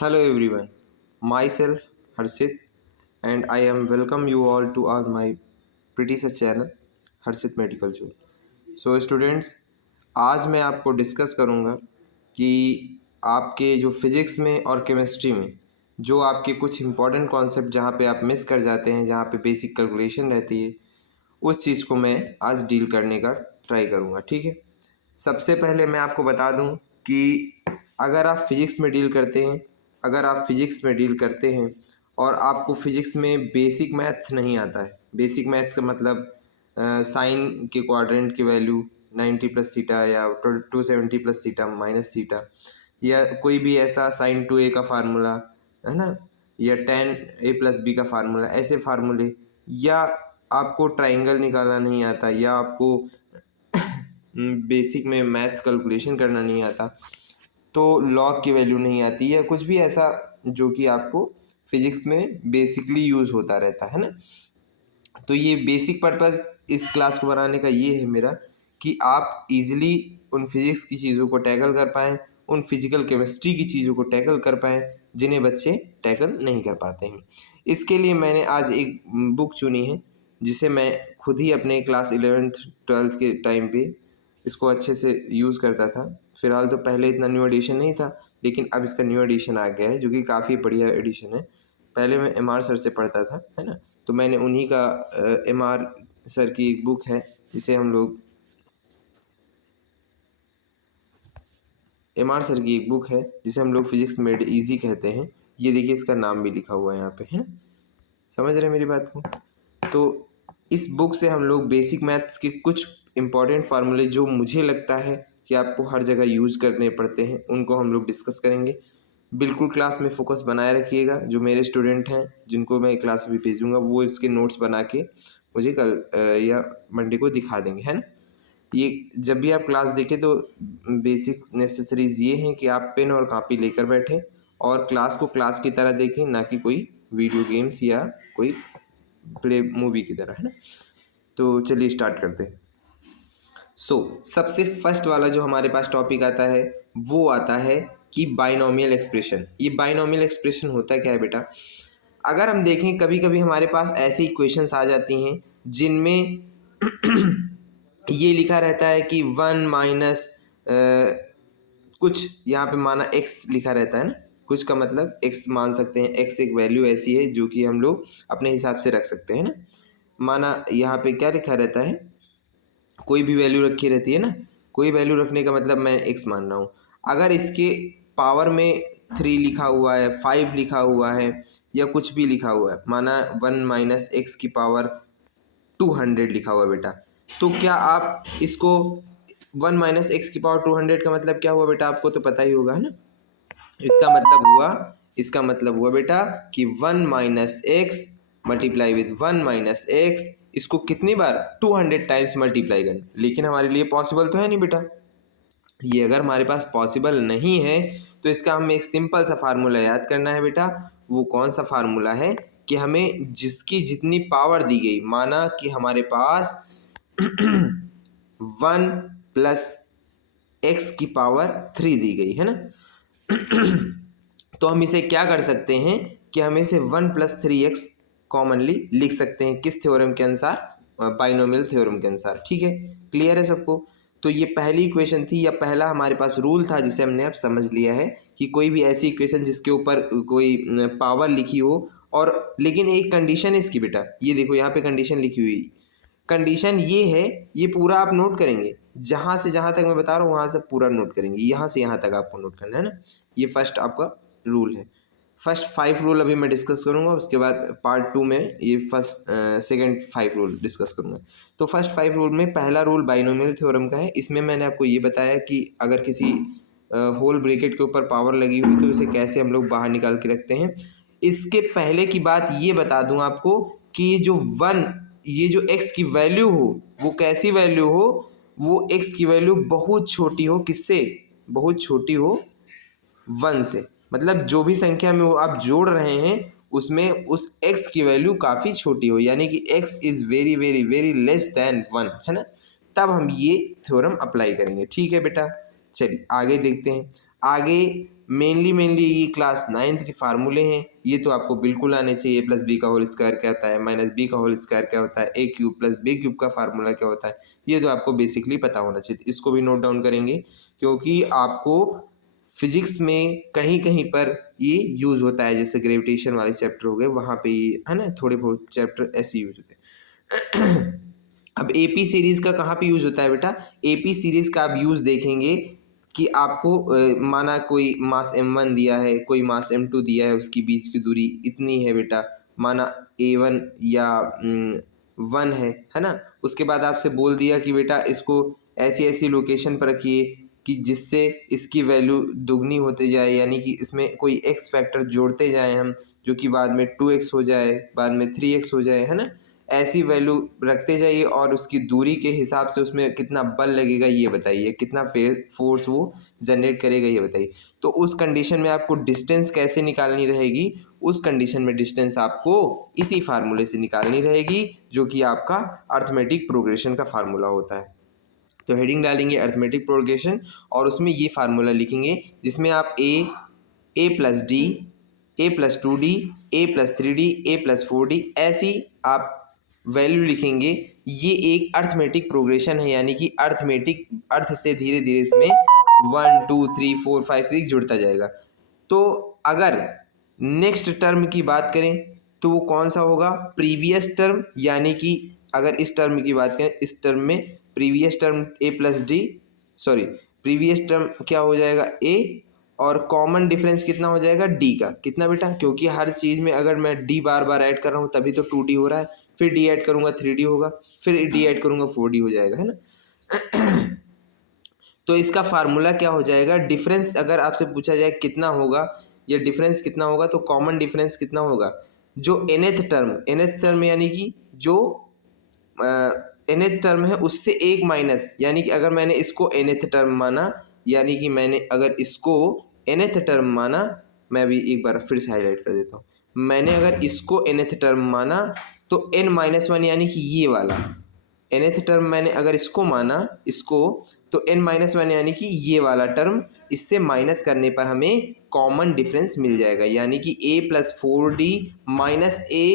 Hello everyone, myself Harshit and I am welcome you all to all my pretty सा channel हर्षित medical zone. So students, आज मैं आपको discuss करूँगा कि आपके जो फिज़िक्स में और केमिस्ट्री में जो आपके कुछ इंपॉर्टेंट कॉन्सेप्ट जहाँ पे आप मिस कर जाते हैं, जहाँ पे बेसिक कैलकुलेशन रहती है, उस चीज़ को मैं आज डील करने का ट्राई करूँगा। ठीक है, सबसे पहले मैं आपको बता दूँ कि अगर आप फिज़िक्स में डील करते हैं और आपको फिज़िक्स में बेसिक मैथ्स नहीं आता है, बेसिक मैथ्स का मतलब साइन के क्वाड्रेंट की वैल्यू 90 प्लस थीटा या 270 प्लस थीटा माइनस थीटा, या कोई भी ऐसा साइन 2a का फार्मूला है ना, या tan a प्लस बी का फार्मूला, ऐसे फार्मूले, या आपको ट्राइंगल निकालना नहीं आता, या आपको बेसिक में मैथ कैलकुलेशन करना नहीं आता, तो लॉग की वैल्यू नहीं आती, या कुछ भी ऐसा जो कि आपको फिज़िक्स में बेसिकली यूज़ होता रहता है ना। तो ये बेसिक पर्पस इस क्लास को बनाने का ये है मेरा कि आप इजीली उन फिज़िक्स की चीज़ों को टैकल कर पाएँ, उन फिज़िकल केमिस्ट्री की चीज़ों को टैकल कर पाएँ जिन्हें बच्चे टैकल नहीं कर पाते हैं। इसके लिए मैंने आज एक बुक चुनी है जिसे मैं खुद ही अपने क्लास 11th-12th के टाइम पे इसको अच्छे से यूज़ करता था। फ़िलहाल तो पहले इतना न्यू एडिशन नहीं था, लेकिन अब इसका न्यू एडिशन आ गया है जो कि काफ़ी बढ़िया एडिशन है। पहले मैं एमआर सर से पढ़ता था, है ना? तो मैंने उन्हीं का एमआर सर की एक बुक है जिसे हम लोग एमआर सर की एक बुक है जिसे हम लोग फिज़िक्स मेड ईज़ी कहते हैं। ये देखिए, इसका नाम भी लिखा हुआ है यहाँ पे, है ना? समझ रहे हैं मेरी बात को? तो इस बुक से हम लोग बेसिक मैथ्स के कुछ इम्पॉर्टेंट फार्मूले जो मुझे लगता है कि आपको हर जगह यूज़ करने पड़ते हैं, उनको हम लोग डिस्कस करेंगे। बिल्कुल क्लास में फोकस बनाए रखिएगा। जो मेरे स्टूडेंट हैं जिनको मैं क्लास में भेजूँगा वो इसके नोट्स बना के मुझे कल या मंडे को दिखा देंगे, है ना? ये जब भी आप क्लास देखें तो बेसिक नेसेसरीज़ ये हैं कि आप पेन और कॉपी लेकर बैठें और क्लास को क्लास की तरह देखें, ना कि कोई वीडियो गेम्स या कोई प्ले मूवी की तरह, है ना? तो चलिए स्टार्ट करते हैं। सबसे फर्स्ट वाला जो हमारे पास टॉपिक आता है वो आता है कि बाइनोमियल एक्सप्रेशन। ये बाइनोमियल एक्सप्रेशन होता क्या है बेटा? अगर हम देखें, कभी कभी हमारे पास ऐसी इक्वेशंस आ जाती हैं जिनमें ये लिखा रहता है कि 1 माइनस कुछ, यहाँ पे माना x लिखा रहता है ना, कुछ का मतलब x मान सकते हैं। x एक वैल्यू ऐसी है जो कि हम लोग अपने हिसाब से रख सकते हैं ना। माना यहाँ पे क्या लिखा रहता है, कोई भी वैल्यू रखी रहती है ना, कोई वैल्यू रखने का मतलब मैं x मान रहा हूँ। अगर इसके पावर में 3 लिखा हुआ है, 5 लिखा हुआ है, या कुछ भी लिखा हुआ है, माना 1 माइनस एक्स की पावर 200 लिखा हुआ है बेटा, तो क्या आप इसको 1 माइनस एक्स की पावर 200 का मतलब क्या हुआ बेटा? आपको तो पता ही होगा, है ना? इसका मतलब हुआ बेटा कि 1 minus x multiply with 1 minus x, इसको कितनी बार? 200 टाइम्स मल्टीप्लाई करना। लेकिन हमारे लिए पॉसिबल तो है नहीं बेटा। ये अगर हमारे पास पॉसिबल नहीं है तो इसका हमें एक सिंपल सा फार्मूला याद करना है बेटा। वो कौन सा फार्मूला है कि हमें जिसकी जितनी पावर दी गई, माना कि हमारे पास 1 प्लस एक्स की पावर 3 दी गई है ना, तो हम इसे क्या कर सकते हैं कि हम इसे 1 प्लस 3x कॉमनली लिख सकते हैं। किस थ्योरम के अनुसार? बाइनोमियल थ्योरम के अनुसार। ठीक है, क्लियर है सबको? तो ये पहली इक्वेशन थी, या पहला हमारे पास रूल था जिसे हमने अब समझ लिया है कि कोई भी ऐसी इक्वेशन जिसके ऊपर कोई पावर लिखी हो, और लेकिन एक कंडीशन है इसकी बेटा। ये देखो यहाँ पे कंडीशन लिखी हुई। कंडीशन ये है, ये पूरा आप नोट करेंगे, जहाँ से जहाँ तक मैं बता रहा हूँ वहाँ से पूरा नोट करेंगे, यहाँ से यहाँ तक आपको नोट करना है ना। ये फर्स्ट आपका रूल है। फर्स्ट 5 रूल अभी मैं डिस्कस करूँगा, उसके बाद पार्ट 2 में ये फर्स्ट सेकंड 5 रूल डिस्कस करूँगा। तो फर्स्ट 5 रूल में पहला रूल बाइनोमियल थ्योरम का है। इसमें मैंने आपको ये बताया कि अगर किसी होल ब्रैकेट के ऊपर पावर लगी हुई तो इसे कैसे हम लोग बाहर निकाल के रखते हैं। इसके पहले की बात ये बता दूं आपको कि ये जो x की वैल्यू हो वो कैसी वैल्यू हो? वो x की वैल्यू बहुत छोटी हो। किससे? बहुत छोटी हो 1 से। मतलब जो भी संख्या में वो आप जोड़ रहे हैं उसमें उस x की वैल्यू काफ़ी छोटी हो, यानी कि x is very very very less than 1, है ना? तब हम ये थ्योरम अप्लाई करेंगे। ठीक है बेटा, चलिए आगे देखते हैं। आगे मेनली ये क्लास 9th के फार्मूले हैं, ये तो आपको बिल्कुल आने चाहिए। प्लस बी का होल स्क्वायर क्या होता है, माइनस बी का होल स्क्वायर क्या होता है, ए क्यूब प्लस बी क्यूब का फार्मूला क्या होता है, ये तो आपको बेसिकली पता होना चाहिए। तो इसको भी नोट डाउन करेंगे, क्योंकि आपको फिजिक्स में कहीं कहीं पर ये यूज़ होता है, जैसे ग्रेविटेशन वाले चैप्टर हो गए, वहाँ पे ये है ना, थोड़े बहुत चैप्टर ऐसे यूज होते हैं। अब एपी सीरीज़ का कहाँ पे यूज़ होता है बेटा, एपी सीरीज़ का आप यूज़ देखेंगे कि आपको माना कोई मास m1 दिया है, कोई मास m2 दिया है, उसकी बीच की दूरी इतनी है बेटा, माना a1 या 1 है ना। उसके बाद आपसे बोल दिया कि बेटा इसको ऐसी ऐसी लोकेशन पर रखिए कि जिससे इसकी वैल्यू दुगनी होते जाए, यानी कि इसमें कोई एक्स फैक्टर जोड़ते जाएं हम, जो कि बाद में 2x हो जाए, बाद में 3x हो जाए, है ना। ऐसी वैल्यू रखते जाइए और उसकी दूरी के हिसाब से उसमें कितना बल लगेगा ये बताइए, कितना फोर्स वो जनरेट करेगा ये बताइए। तो उस कंडीशन में आपको डिस्टेंस कैसे निकालनी रहेगी, उस कंडीशन में डिस्टेंस आपको इसी फार्मूले से निकालनी रहेगी, जो कि आपका अर्थमेटिक प्रोग्रेशन का फार्मूला होता है। तो हेडिंग डालेंगे अर्थमेटिक प्रोग्रेशन और उसमें ये फार्मूला लिखेंगे, जिसमें आप ए प्लस डी, ए प्लस 2d, ए प्लस 3d, ए प्लस 4d ऐसी आप वैल्यू लिखेंगे। ये एक अर्थमेटिक प्रोग्रेशन है, यानी कि अर्थमेटिक अर्थ से धीरे धीरे इसमें 1 2 3 4 5 6 जुड़ता जाएगा। तो अगर नेक्स्ट टर्म की बात करें तो वो कौन सा होगा, प्रीवियस टर्म, यानी कि अगर इस टर्म की बात करें, इस टर्म में previous term a plus d, sorry previous term क्या हो जाएगा ए, और कॉमन डिफरेंस कितना हो जाएगा डी का, कितना बेटा, क्योंकि हर चीज़ में अगर मैं डी बार बार ऐड कर रहा हूँ तभी तो 2d हो रहा है, फिर डी ऐड करूँगा 3d होगा, फिर डी ऐड करूँगा 4d हो जाएगा, है ना। तो इसका फार्मूला क्या हो जाएगा, डिफरेंस अगर आपसे पूछा जाए कितना होगा या डिफरेंस कितना होगा, तो कॉमन डिफरेंस कितना होगा, जो nth टर्म यानी कि जो nth टर्म है उससे एक माइनस, यानी कि अगर मैंने इसको nth टर्म माना, यानी कि मैंने अगर इसको nth टर्म माना, मैं अभी एक बार फिर से हाईलाइट कर देता हूँ, मैंने अगर इसको nth टर्म माना तो n-1 यानी कि ये वाला nth टर्म मैंने अगर इसको माना, इसको, तो n-1 यानी कि ये वाला टर्म, इससे माइनस करने पर हमें कॉमन डिफरेंस मिल जाएगा, यानी कि a plus 4d minus a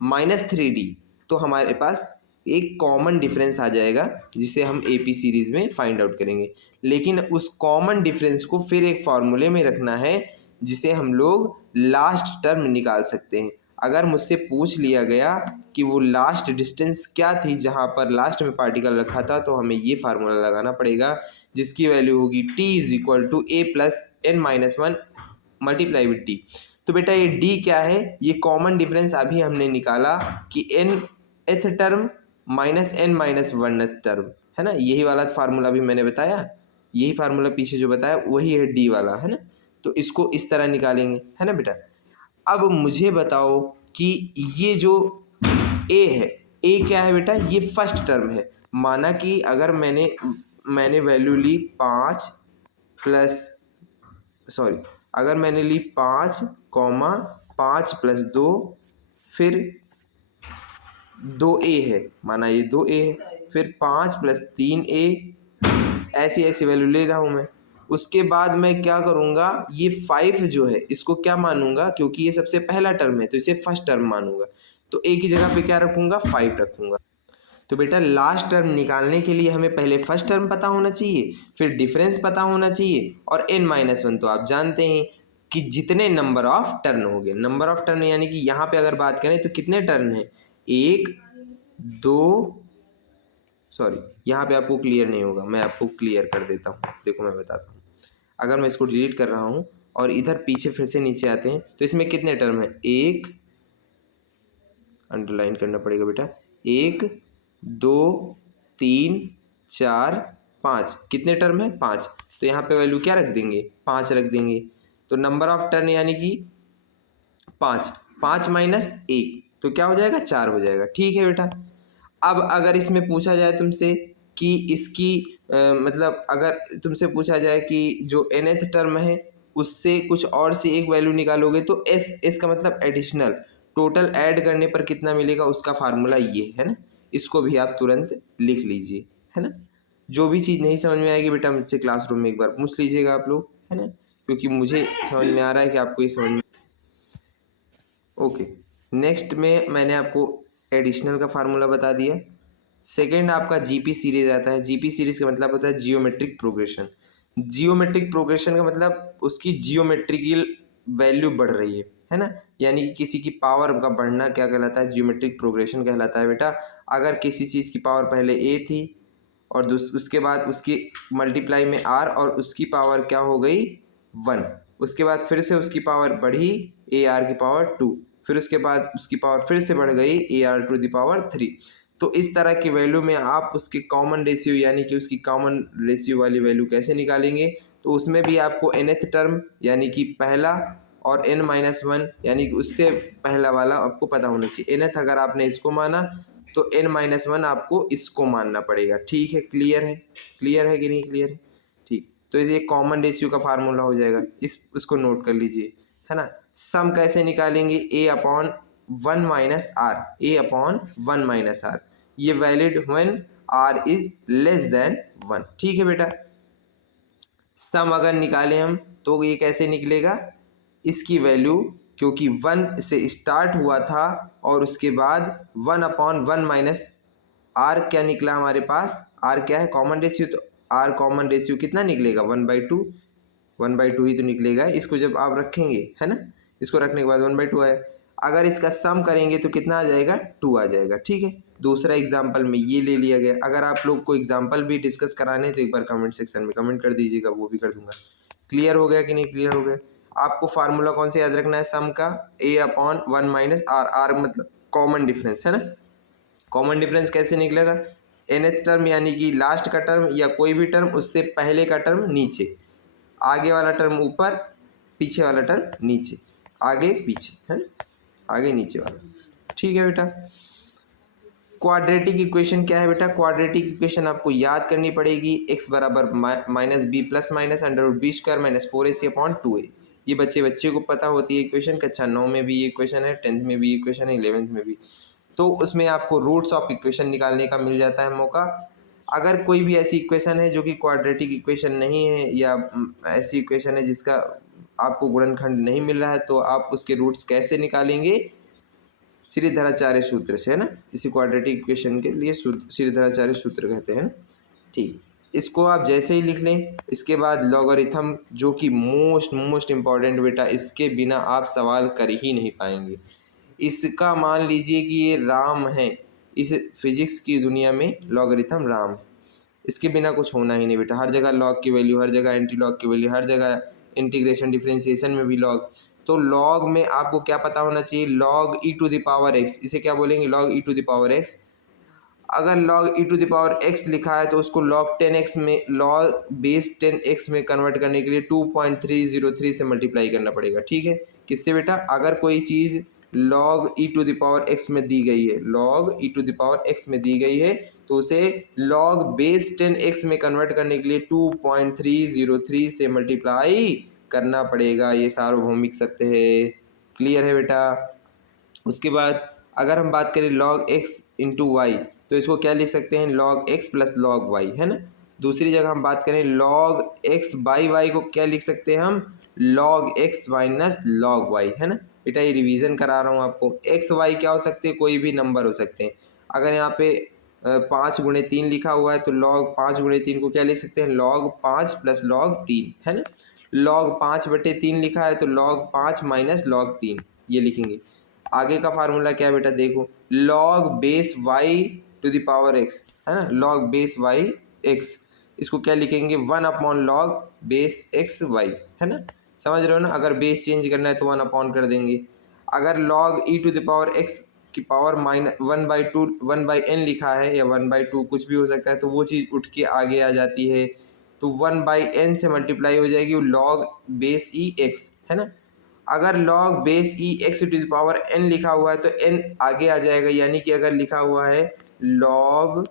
minus 3d, तो हमारे पास एक कॉमन डिफरेंस आ जाएगा, जिसे हम एपी सीरीज़ में फाइंड आउट करेंगे। लेकिन उस कॉमन डिफरेंस को फिर एक फार्मूले में रखना है, जिसे हम लोग लास्ट टर्म निकाल सकते हैं। अगर मुझसे पूछ लिया गया कि वो लास्ट डिस्टेंस क्या थी जहाँ पर लास्ट में पार्टिकल रखा था, तो हमें ये फार्मूला लगाना पड़ेगा, जिसकी वैल्यू होगी t is equal to a plus n-1 multiply with d. तो बेटा ये d क्या है, ये कॉमन डिफरेंस अभी हमने निकाला कि nth term minus n-1 term, है ना, यही वाला फार्मूला भी मैंने बताया, यही फार्मूला पीछे जो बताया वही है d वाला, है ना। तो इसको इस तरह निकालेंगे, है ना बेटा। अब मुझे बताओ कि ये जो a है, a क्या है बेटा, ये फर्स्ट टर्म है। माना कि अगर मैंने वैल्यू ली 5 प्लस, सॉरी, अगर मैंने ली 5 कॉमा 5 प्लस 2, फिर 2a है, माना ये 2a है, फिर 5 प्लस 3a, ऐसी ऐसी वैल्यू ले रहा हूँ मैं। उसके बाद मैं क्या करूँगा, ये 5 जो है इसको क्या मानूंगा, क्योंकि ये सबसे पहला टर्म है तो इसे फर्स्ट टर्म मानूंगा, तो a की जगह पे क्या रखूँगा, 5 रखूँगा। तो बेटा लास्ट टर्म निकालने के लिए हमें पहले फर्स्ट टर्म पता होना चाहिए, फिर डिफरेंस पता होना चाहिए, और n-1 तो आप जानते हैं कि जितने नंबर ऑफ टर्न हो गए, नंबर ऑफ टर्न यानी कि यहाँ पे अगर बात करें तो कितने टर्न हैं, 1 2, सॉरी यहाँ पे आपको क्लियर नहीं होगा, मैं आपको क्लियर कर देता हूँ, देखो मैं बताता हूँ। अगर मैं इसको डिलीट कर रहा हूँ और इधर पीछे फिर से नीचे आते हैं, तो इसमें कितने टर्म है, 1, अंडरलाइन करना पड़ेगा बेटा, 1 2 3 4 5, कितने टर्म है, 5, तो यहाँ पे वैल्यू क्या रख देंगे, 5 रख देंगे। तो नंबर ऑफ टर्न यानी कि 5 माइनस 1, तो क्या हो जाएगा, 4 हो जाएगा, ठीक है बेटा। अब अगर इसमें पूछा जाए तुमसे कि इसकी मतलब अगर तुमसे पूछा जाए कि जो nth टर्म है उससे कुछ और सी एक वैल्यू निकालोगे, तो एस का मतलब एडिशनल, टोटल ऐड करने पर कितना मिलेगा, उसका फार्मूला ये है ना। इसको भी आप तुरंत लिख लीजिए, है ना। जो भी चीज़ नहीं समझ में आएगी बेटा मुझसे क्लासरूम में एक बार पूछ लीजिएगा आप लोग, है ना, क्योंकि मुझे समझ में आ रहा है कि आपको ये समझ में। ओके, नेक्स्ट में मैंने आपको एडिशनल का फार्मूला बता दिया। सेकेंड आपका जीपी सीरीज आता है। जीपी सीरीज का मतलब होता है जियोमेट्रिक प्रोग्रेशन। जियोमेट्रिक प्रोग्रेशन का मतलब उसकी जियोमेट्रिकल वैल्यू बढ़ रही है ना, यानी कि किसी की पावर का बढ़ना क्या कहलाता है, जियोमेट्रिक प्रोग्रेशन कहलाता है बेटा। अगर किसी चीज़ की पावर पहले ए थी और उसके बाद उसकी मल्टीप्लाई में आर और उसकी पावर क्या हो गई 1, उसके बाद फिर से उसकी पावर बढ़ी ए आर की पावर 2, फिर उसके बाद उसकी पावर फिर से बढ़ गई a r to the power 3। तो इस तरह की वैल्यू में आप उसके कॉमन रेशियो यानी कि उसकी कॉमन रेशियो वाली वैल्यू कैसे निकालेंगे, तो उसमें भी आपको nth टर्म यानी कि पहला और n-1 यानी कि उससे पहला वाला आपको पता होना चाहिए। nth अगर आपने इसको माना तो n-1 आपको इसको मानना पड़ेगा। ठीक है, क्लियर है, क्लियर है कि नहीं क्लियर है? ठीक, तो ये कॉमन रेशियो का फार्मूला हो जाएगा, इसको नोट कर लीजिए, है ना। सम कैसे निकालेंगे, a upon 1 minus r, a upon 1 minus r, ये valid when r is less than 1। ठीक है बेटा, सम अगर निकालें हम तो ये कैसे निकलेगा, इसकी वैल्यू क्योंकि 1 से स्टार्ट हुआ था और उसके बाद 1 अपॉन 1 माइनस आर क्या निकला हमारे पास, आर क्या है कॉमन रेशियो, तो आर कॉमन रेशियो कितना निकलेगा 1/2, 1/2 ही तो निकलेगा इसको जब आप रखेंगे, है ना। इसको रखने के बाद 1/2 आए, अगर इसका सम करेंगे तो कितना आ जाएगा 2 आ जाएगा। ठीक है, दूसरा एग्जाम्पल में ये ले लिया गया। अगर आप लोग को एग्जाम्पल भी डिस्कस कराने हैं तो एक बार कमेंट सेक्शन में कमेंट कर दीजिएगा, वो भी कर दूंगा। क्लियर हो गया कि नहीं क्लियर हो गया? आपको फार्मूला कौन सा याद रखना है सम का, ए अपॉन 1 माइनस आर, आर मतलब कॉमन डिफरेंस, है ना। कॉमन डिफरेंस कैसे निकलेगा, nth टर्म यानी कि लास्ट का टर्म या कोई भी टर्म उससे पहले का टर्म नीचे, आगे वाला टर्म ऊपर, पीछे वाला टर्म नीचे, आगे पीछे, है ना, आगे नीचे वाला। ठीक है बेटा, क्वाड्रेटिक इक्वेशन क्या है बेटा, क्वाड्रेटिक इक्वेशन आपको याद करनी पड़ेगी, x बराबर minus b plus minus under root b square minus 4ac upon 2a। ये बच्चे को पता होती है इक्वेशन, कक्षा 9 में भी ये इक्वेशन है, 10th में भी इक्वेशन है, 11th में भी। तो उसमें आपको रूट्स ऑफ इक्वेशन निकालने का मिल जाता है मौका। अगर कोई भी ऐसी इक्वेशन है जो कि क्वाड्रेटिक इक्वेशन नहीं है या ऐसी इक्वेशन है जिसका आपको गुणनखंड नहीं मिल रहा है, तो आप उसके रूट्स कैसे निकालेंगे, श्रीधराचार्य सूत्र से, है ना। इसी क्वाड्रेटिक इक्वेशन के लिए श्रीधराचार्य सूत्र कहते हैं ना। ठीक, इसको आप जैसे ही लिख लें, इसके बाद लॉगरिथम जो कि मोस्ट इम्पॉर्टेंट बेटा, इसके बिना आप सवाल कर ही नहीं पाएंगे। इसका मान लीजिए कि ये राम है, इस फिजिक्स की दुनिया में लॉगरिथम राम है, इसके बिना कुछ होना ही नहीं बेटा। हर जगह लॉग की वैल्यू, हर जगह एंटी लॉग की वैल्यू, हर जगह इंटीग्रेशन डिफरेंशिएशन में भी लॉग। तो लॉग में आपको क्या पता होना चाहिए, log e to the power x, इसे क्या बोलेंगे log e to the power x. अगर log e to the power x लिखा है तो उसको log 10x में, log बेस 10x में कन्वर्ट करने के लिए 2.303 से मल्टीप्लाई करना पड़ेगा। ठीक है, किससे बेटा, अगर कोई चीज़ log e to the power x में दी गई है, log e to the power x में दी गई है, तो उसे log बेस 10x में कन्वर्ट करने के लिए 2.303 से मल्टीप्लाई करना पड़ेगा। ये सार्वभौमिक सत्य है। क्लियर है बेटा। उसके बाद अगर हम बात करें log x इंटू वाई, तो इसको क्या लिख सकते हैं log x plus log y, है ना। दूसरी जगह हम बात करें log x बाई वाई को क्या लिख सकते हैं हम log x minus log y, है ना। बेटा ये रिवीजन करा रहा हूँ आपको, x y क्या हो सकते हैं, कोई भी नंबर हो सकते हैं। अगर यहाँ पे 5 × 3 लिखा हुआ है तो log 5 × 3 को क्या लिख सकते हैं log 5 प्लस log 3, है ना। log 5/3 लिखा है तो log 5 माइनस log 3 ये लिखेंगे। आगे का फार्मूला क्या है बेटा, देखो log base y to the power x, है ना, log बेस वाई एक्स, इसको क्या लिखेंगे 1 upon log base x y, है ना। समझ रहे हो ना, अगर बेस चेंज करना है तो 1 अपॉन कर देंगे। अगर log e to the power x की पावर माइनस 1/2 1/n लिखा है या 1/2 कुछ भी हो सकता है, तो वो चीज़ उठ के आगे आ जाती है, तो 1/n से मल्टीप्लाई हो जाएगी log बेस ई एक्स, है ना। अगर log base e x to the power n लिखा हुआ है तो n आगे आ जाएगा, यानी कि अगर लिखा हुआ है log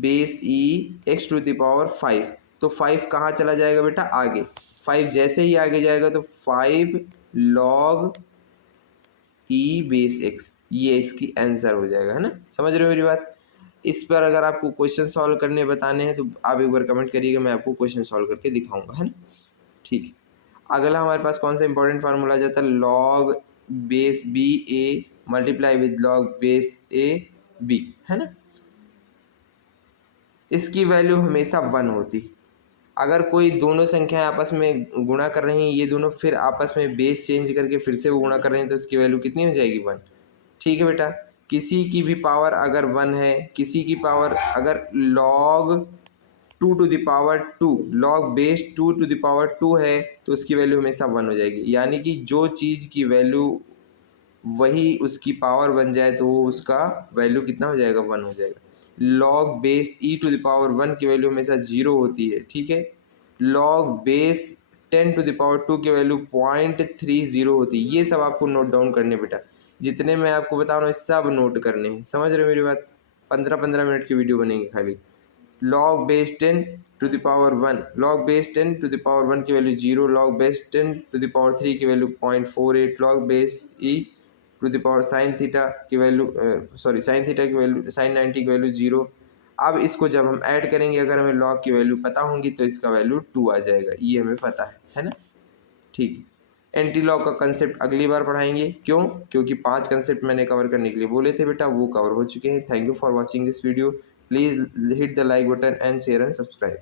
base e x to the power 5, तो 5 कहाँ चला जाएगा बेटा आगे, 5 जैसे ही आगे जाएगा तो 5 log ई बेस एक्स, ये इसकी आंसर हो जाएगा, है ना। समझ रहे हो मेरी बात। इस पर अगर आपको क्वेश्चन सॉल्व करने बताने हैं तो आप एक बार कमेंट करिएगा, मैं आपको क्वेश्चन सॉल्व करके दिखाऊंगा, है ना। ठीक है, अगला हमारे पास कौन सा इंपॉर्टेंट फार्मूला आ जाता है, log base b a multiply with log base a b, है ना। इसकी वैल्यू हमेशा 1 होती है। अगर कोई दोनों संख्याएं आपस में गुणा कर रही हैं, ये दोनों फिर आपस में बेस चेंज करके फिर से वो गुणा कर रहे हैं, तो इसकी वैल्यू कितनी हो जाएगी, 1। ठीक है बेटा, किसी की भी पावर अगर 1 है, किसी की पावर अगर log 2 to the power 2 log base 2 to the power 2 है, तो उसकी वैल्यू हमेशा 1 हो जाएगी। यानी कि जो चीज़ की वैल्यू वही उसकी पावर बन जाए तो वो उसका वैल्यू कितना हो जाएगा, 1 हो जाएगा। log base e to the power 1 की वैल्यू हमेशा 0 होती है, ठीक है। log base 10 to the power 2 की वैल्यू 0.30 होती है। ये सब आपको नोट डाउन करने बेटा, जितने मैं आपको बता रहा हूँ सब नोट करने हैं, समझ रहे हो मेरी बात। 15-15 मिनट की वीडियो बनेगी खाली। log base 10 to the power 1, log base 10 to the power 1 की value 0, log base 10 to the power 3 की value 0.48, log base e to the power sine theta की वैल्यू साइन थीटा की वैल्यू साइन 90 की value 0। अब इसको जब हम add करेंगे, अगर हमें log की वैल्यू पता होंगी तो इसका वैल्यू 2 आ जाएगा, ये हमें पता है ना। ठीक है, एंटी लॉग का कंसेप्ट अगली बार पढ़ाएंगे। क्यों? क्योंकि 5 कंसेप्ट मैंने कवर करने के लिए बोले थे बेटा, वो कवर हो चुके हैं। Thank you for watching this video. Please hit the like button and share and subscribe.